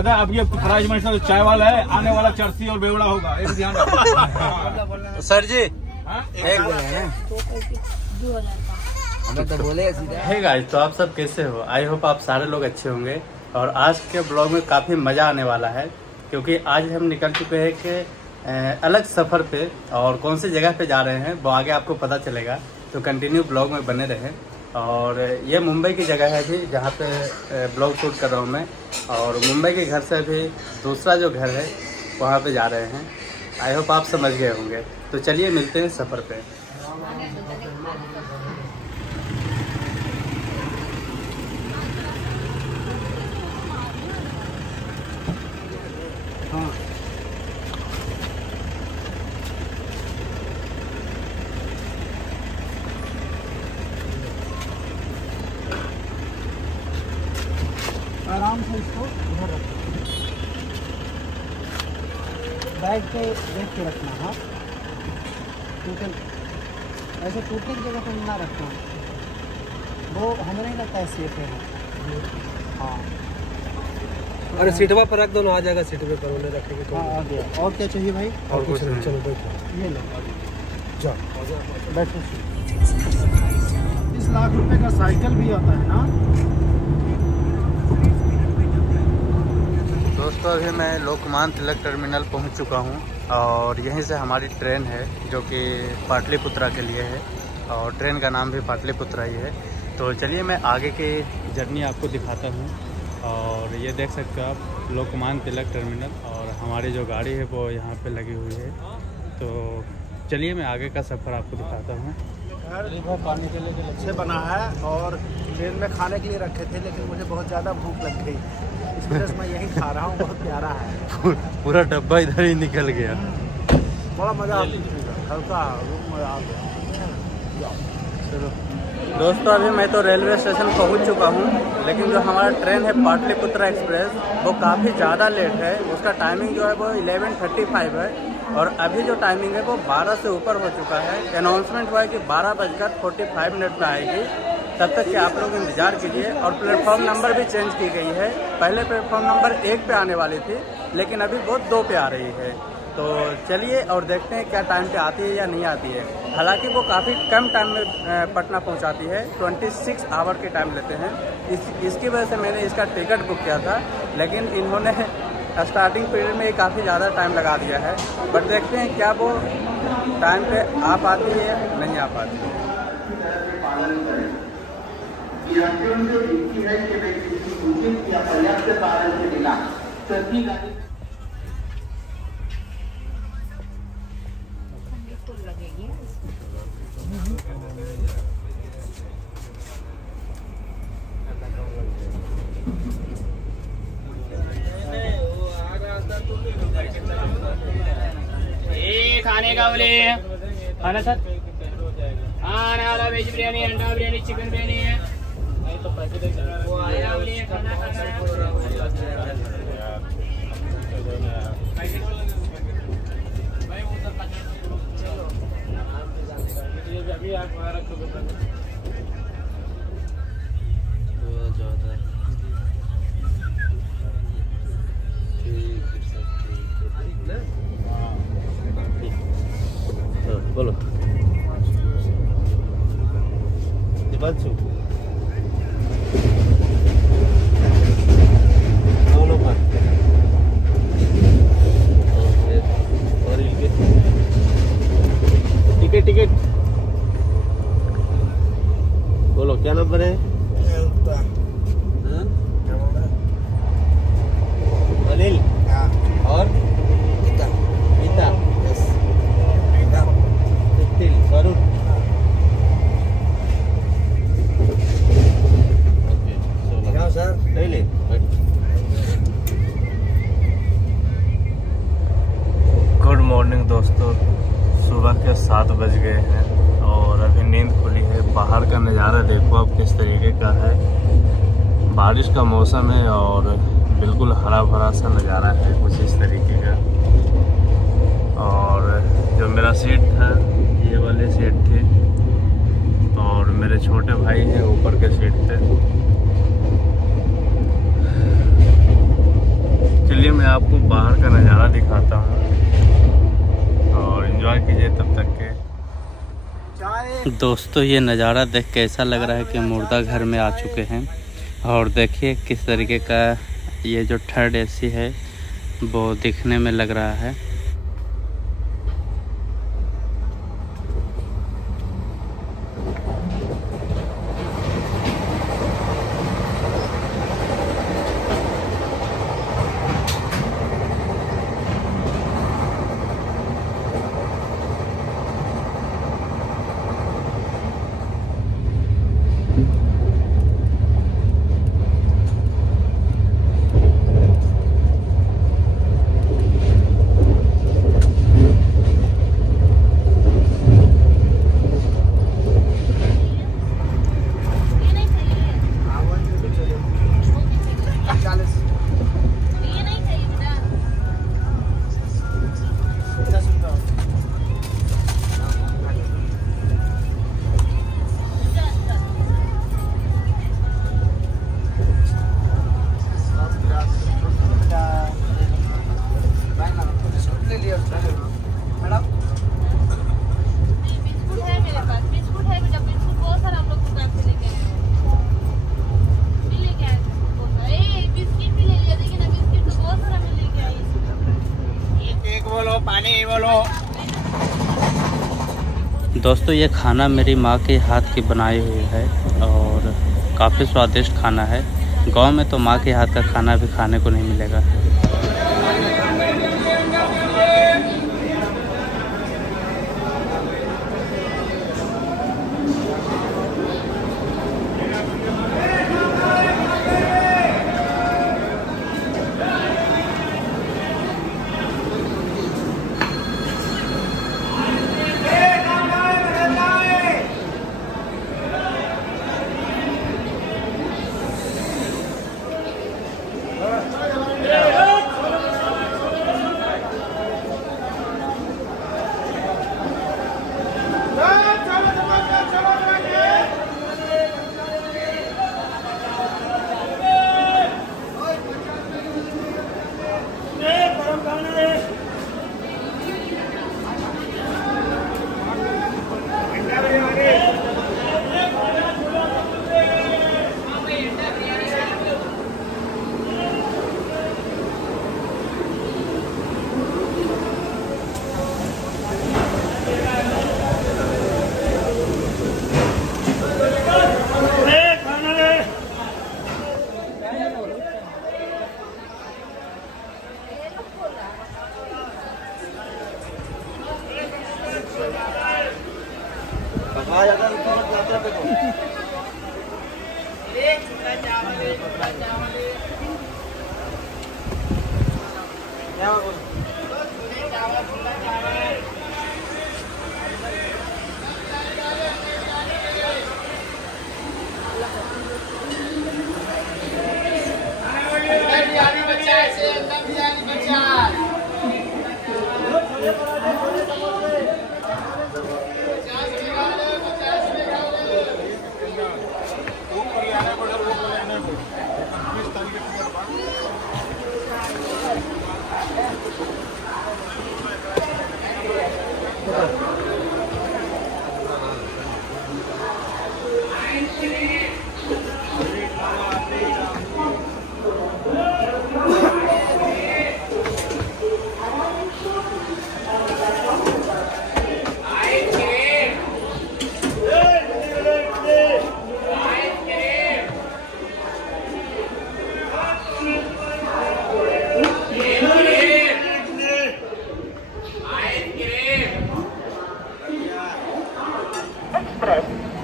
दादा अब ये प्राइज में से चाय वाला है, आने वाला चरसी और बेवड़ा होगा, एक ध्यान रखो। सर जी एक बोले हैं 2000 का हमें तो बोले सीधा। हे गाइस, तो आप सब कैसे हो? आई होप आप सारे लोग अच्छे होंगे। और आज के ब्लॉग में काफ़ी मज़ा आने वाला है, क्योंकि आज हम निकल चुके हैं कि अलग सफ़र पे, और कौन सी जगह पे जा रहे हैं वो आगे आपको पता चलेगा, तो कंटिन्यू ब्लॉग में बने रहें। और ये मुंबई की जगह है भी जहाँ पे ब्लॉग शूट कर रहा हूँ मैं, और मुंबई के घर से भी दूसरा जो घर है वहाँ पे जा रहे हैं। आई होप आप समझ गए होंगे। तो चलिए मिलते हैं सफ़र पे। आराम से इसको उधर रखना, बैग पे देख के रखना। हाँ, टूटल ऐसे टूटने की जगह पर ना रखना, वो हमें नहीं लगता है सेफ है। हाँ, अरे सीटवा पर रख दो ना, आ जाएगा सीट पे पर उन्हें रखेंगे तो। हाँ आ गया। और क्या चाहिए भाई? और कुछ नहीं, चलो बैठो। ये लो, जाओ बैठो। 30 लाख रुपए का साइकिल भी आता है ना। दोस्तों अभी मैं लोकमान्य तिलक टर्मिनल पहुंच चुका हूं, और यहीं से हमारी ट्रेन है जो कि पाटलिपुत्रा के लिए है, और ट्रेन का नाम भी पाटलिपुत्रा ही है। तो चलिए मैं आगे की जर्नी आपको दिखाता हूं। और ये देख सकते हो आप लोकमान्य तिलक टर्मिनल, और हमारी जो गाड़ी है वो यहाँ पे लगी हुई है। तो चलिए मैं आगे का सफ़र आपको दिखाता हूँ। खाने के लिए अच्छे बना है, और ट्रेन में खाने के लिए रखे थे, लेकिन मुझे बहुत ज़्यादा भूख लग गई, इस वजह से मैं यही खा रहा हूँ। बहुत प्यारा है, पूरा डब्बा इधर ही निकल गया। बड़ा मज़ा आ गया, हल्का मज़ा आ गया। चलो दोस्तों, अभी मैं तो रेलवे स्टेशन पहुंच चुका हूं, लेकिन जो हमारा ट्रेन है पाटलिपुत्रा एक्सप्रेस वो काफ़ी ज़्यादा लेट है। उसका टाइमिंग जो है वो 11:35 है, और अभी जो टाइमिंग है वो 12 से ऊपर हो चुका है। अनाउंसमेंट हुआ है कि 12:45 पे आएगी, तब तक कि आप लोग इंतज़ार कीजिए। और प्लेटफॉर्म नंबर भी चेंज की गई है, पहले प्लेटफॉर्म नंबर 1 पे आने वाली थी, लेकिन अभी वो 2 पे आ रही है। तो चलिए और देखते हैं क्या टाइम पे आती है या नहीं आती है। हालांकि वो काफ़ी कम टाइम में पटना पहुंचाती है, 26 आवर के टाइम लेते हैं। इसकी वजह से मैंने इसका टिकट बुक किया था, लेकिन इन्होंने स्टार्टिंग पीरियड में काफ़ी ज़्यादा टाइम लगा दिया है। बट देखते हैं क्या वो टाइम पे आ पाती है नहीं आ पाती है। खाने का बोले खाना सर, खाना वेज बिरयानी, अंडा बिरयानी, चिकन बिरयानी है। वो आया बोले खाना खाना है। अभी आप बोलो दिवांशु, दोनों पर टिकट बोलो क्या नंबर है? अनिल और गीता वरुण। सर नहीं ले। गुड मॉर्निंग दोस्तों, सुबह के 7 बज गए हैं, और अभी नींद खुली है। बाहर का नज़ारा देखो अब किस तरीके का है। बारिश का मौसम है और बिल्कुल हरा भरा सा नज़ारा है कुछ इस तरीके का। और जो मेरा सीट था ये वाले सीट थे, और मेरे छोटे भाई हैं ऊपर के सीट थे। आपको बाहर का नज़ारा दिखाता हूँ और एंजॉय कीजिए तब तक के। दोस्तों ये नज़ारा देख के ऐसा लग रहा है कि मुर्दा घर में आ चुके हैं। और देखिए किस तरीके का ये जो थर्ड एसी है वो दिखने में लग रहा है। दोस्तों ये खाना मेरी माँ के हाथ की बनाई हुई है और काफ़ी स्वादिष्ट खाना है। गांव में तो माँ के हाथ का खाना भी खाने को नहीं मिलेगा।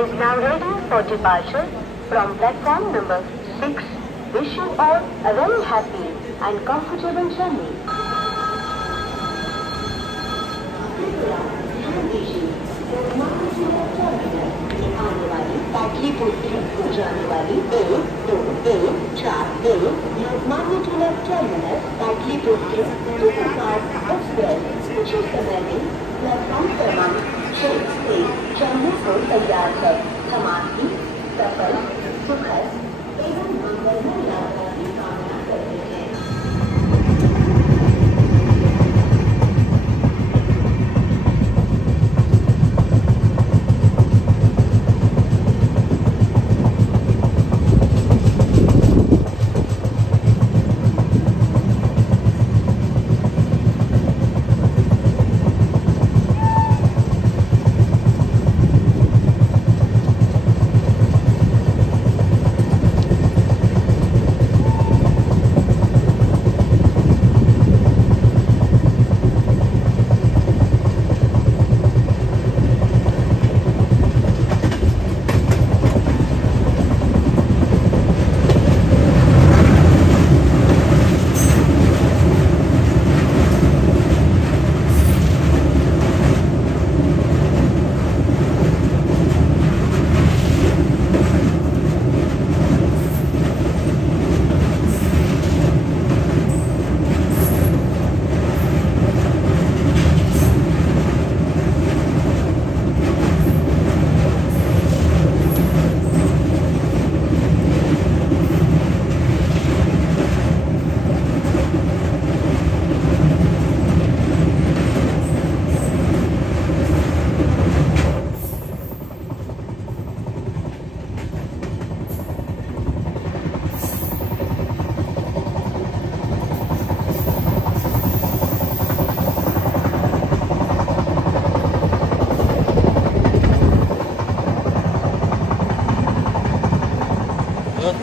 Is now ready for departure from platform number 6. Wish you all a very happy and comfortable journey. Pataliputra को जाने वाली 1-2-1-4 Lokmanya Tilak terminus Pataliputra superfast express कुछ ही समय में प्लेटफॉर्म क्रमांक 6 से चलने को तैयार है। हम आपकी सफल सुखद एवं मंगलमय यात्रा की कामना करते हैं।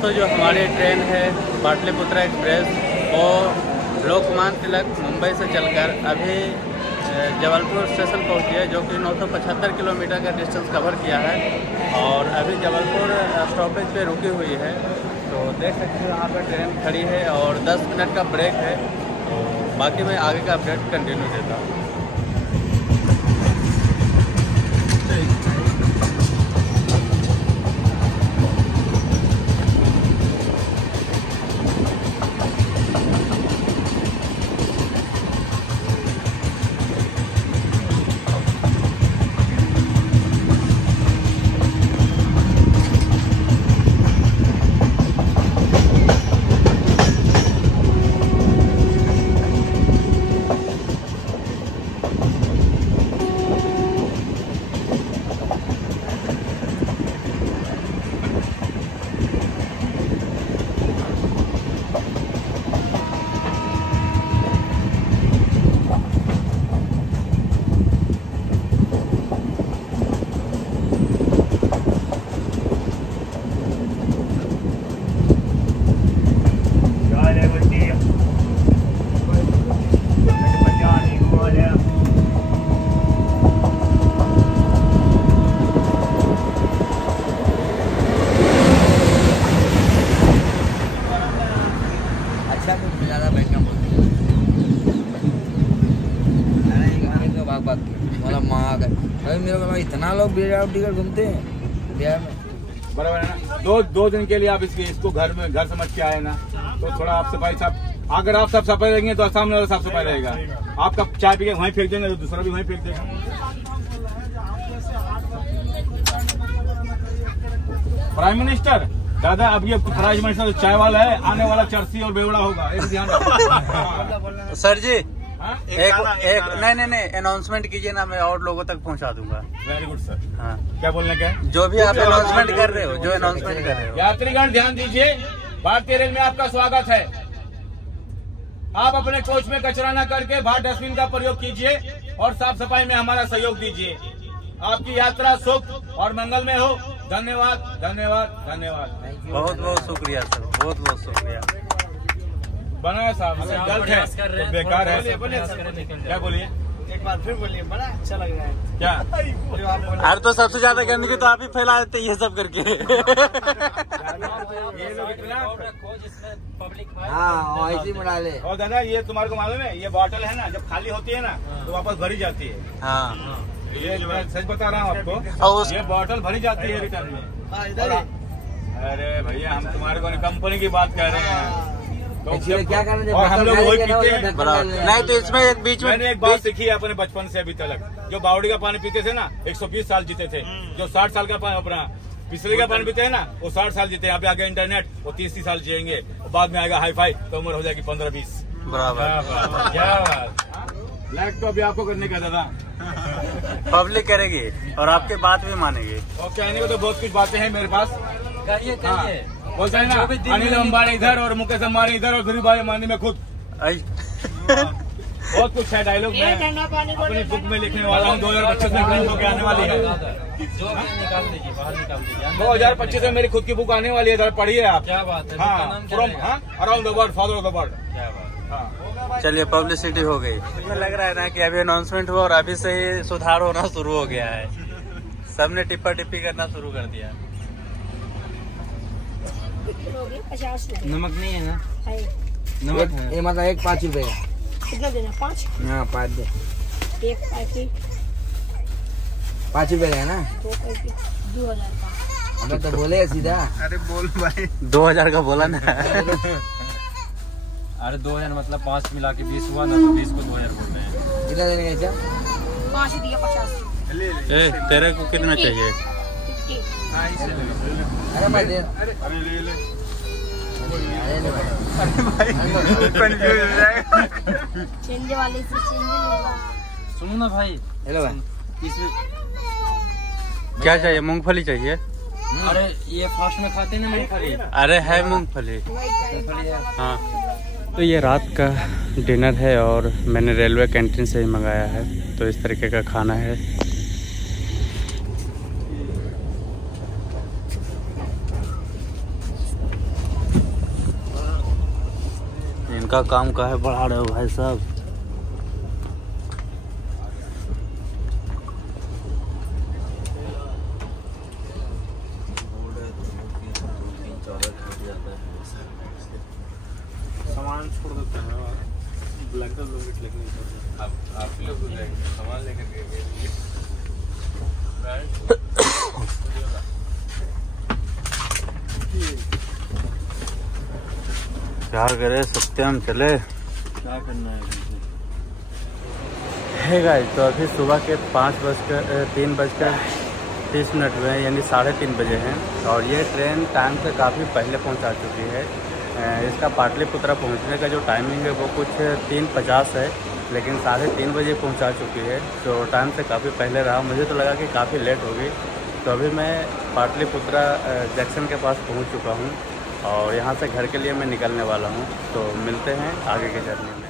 दोस्तों जो हमारी ट्रेन है पाटलिपुत्र एक्सप्रेस वो लोकमान्य तिलक मुंबई से चलकर अभी जबलपुर स्टेशन पहुंची है, जो कि 975 किलोमीटर का डिस्टेंस कवर किया है और अभी जबलपुर स्टॉपेज पे रुकी हुई है। तो देख सकते हो यहाँ पर ट्रेन खड़ी है और 10 मिनट का ब्रेक है। तो बाकी मैं आगे का अपडेट कंटिन्यू देता हूँ। इतना लोग टिकट घूमते हैं बिहार में, बराबर है ना। दो दिन के लिए आप इसको घर समझ के आए ना, तो थोड़ा आप सफाई साफ, अगर आप सब सफाई रहेंगे तो सामने वाला साफ सफाई रहेगा। आप कब चाय पी के वहीं फेंक देंगे तो दूसरा भी वहीं फेंक देगा। प्राइम मिनिस्टर दादा, अब ये प्राइम मिनिस्टर चाय वाला है, आने वाला चरसी और बेवड़ा होगा, एक ध्यान रखो। सर जी एक नहीं अनाउंसमेंट कीजिए ना, मैं और लोगों तक पहुंचा दूंगा। Very good sir. हाँ, क्या बोलने का है? जो भी आप अनाउंसमेंट कर रहे हो, जो अनाउंसमेंट कर रहे हो। यात्रीगण ध्यान दीजिए, भारतीय रेल में आपका स्वागत है। आप अपने कोच में कचरा न करके बाहर डस्टबिन का प्रयोग कीजिए और साफ सफाई में हमारा सहयोग दीजिए। आपकी यात्रा सुख और मंगल में हो। धन्यवाद धन्यवाद धन्यवाद। बहुत बहुत शुक्रिया सर, बहुत बहुत शुक्रिया। बनाया साहब, गलत है तो बेकार है। क्या बोलिए, एक बार फिर बोलिए, बड़ा अच्छा लग रहा है। क्या? अरे तो सबसे ज्यादा गंदगी तो आप ही फैला देते ये सब करके। ये लोग इतना हाँ ऐसे ही बना ले। और दादा, ये तुम्हारे को मालूम है, ये बॉटल है ना, जब खाली होती है ना तो वापस भरी जाती है। हाँ, ये मैं सच बता रहा हूँ आपको, ये बॉटल भरी जाती है रिटर्न में। अरे भैया, हम तुम्हारे को कंपनी की बात कर रहे हैं। क्या करना, और हम लोग वही पीते हैं। नहीं तो इसमें एक बीच में मैंने एक बात सीखी है अपने बचपन से अभी तक, जो बावड़ी का पानी पीते थे ना 120 साल जीते थे, जो 60 साल का पानी अपना पिछले का पानी पीते हैं ना वो 60 साल जीते हैं। यहाँ पे आगे इंटरनेट वो 30 साल जिएंगे, बाद में आएगा हाई फाई तो उम्र हो जाएगी 15-20। बराबर। क्या बात, ब्लैक तो अभी आपको करने का दादा, पब्लिक करेगी और आपके बात भी मानेगी। और कहने को तो बहुत कुछ बातें हैं मेरे पास। बोलते हैं ना, अनिल अंबानी इधर और मुकेश अंबानी इधर और धीरूभाई अंबानी में खुद। बहुत कुछ है डायलॉग में, अपनी बुक में लिखने वाला हूँ। 2025 में फिल्म होकर आने वाली है। 2025 में मेरी खुद की बुक आने वाली है, जरा पढ़िए आप। क्या बात है। हाँ, from around the world, follow the world. क्या बात। चलिए, पब्लिसिटी हो गई। मुझे लग रहा है ना कि अभी अनाउंसमेंट हुआ और अभी से ही सुधार होना शुरू हो गया है। सबने टिप्पा टिप्पी करना शुरू कर दिया। नमक नहीं है ना? नमक है। ये मतलब एक 5 रुपए का। कितना देना? 5? हाँ 5 दे। एक पैकेट 5 रुपए का है ना? 2 पैकेट 2000 का। हमें तो बोले सीधा। अरे बोल भाई, 2000 का बोला ना। अरे 2000 मतलब 5 मिला के 20 हुआ ना, तो 20 को 2000 बोल रहे हैं। कितना देने का? 5 दिया 50। तेरे को कितना चाहिए? अरे भाई दे। कंफ्यूज हो जाएगा। चेंज वाले से चेंज होगा। सुनो ना भाई, हेलो भाई, इसमें क्या चाहिए? मूंगफली चाहिए? अरे ये फास्ट में खाते ना मूंगफली। अरे है मूंगफली। हाँ, तो ये रात का डिनर है और मैंने रेलवे कैंटीन से ही मंगाया है। तो इस तरीके का खाना है। इनका काम काहे बढ़ा रहे हो भाई साहब? सामान छोड़ देते हैं ब्लैक आप लोग सामान लेकर के क्या करे, सत्यम चले, क्या करना है गाइस। तो अभी सुबह के 3:30 हुए हैं, यानी 3:30 बजे हैं और ये ट्रेन टाइम से काफ़ी पहले पहुंचा चुकी है। इसका पाटलिपुत्रा पहुंचने का जो टाइमिंग है वो कुछ 3:50 है, लेकिन 3:30 बजे पहुंचा चुकी है, तो टाइम से काफ़ी पहले रहा। मुझे तो लगा कि काफ़ी लेट होगी। तो अभी मैं पाटलिपुत्रा जंक्शन के पास पहुंच चुका हूं और यहां से घर के लिए मैं निकलने वाला हूं। तो मिलते हैं आगे के जर्नी में।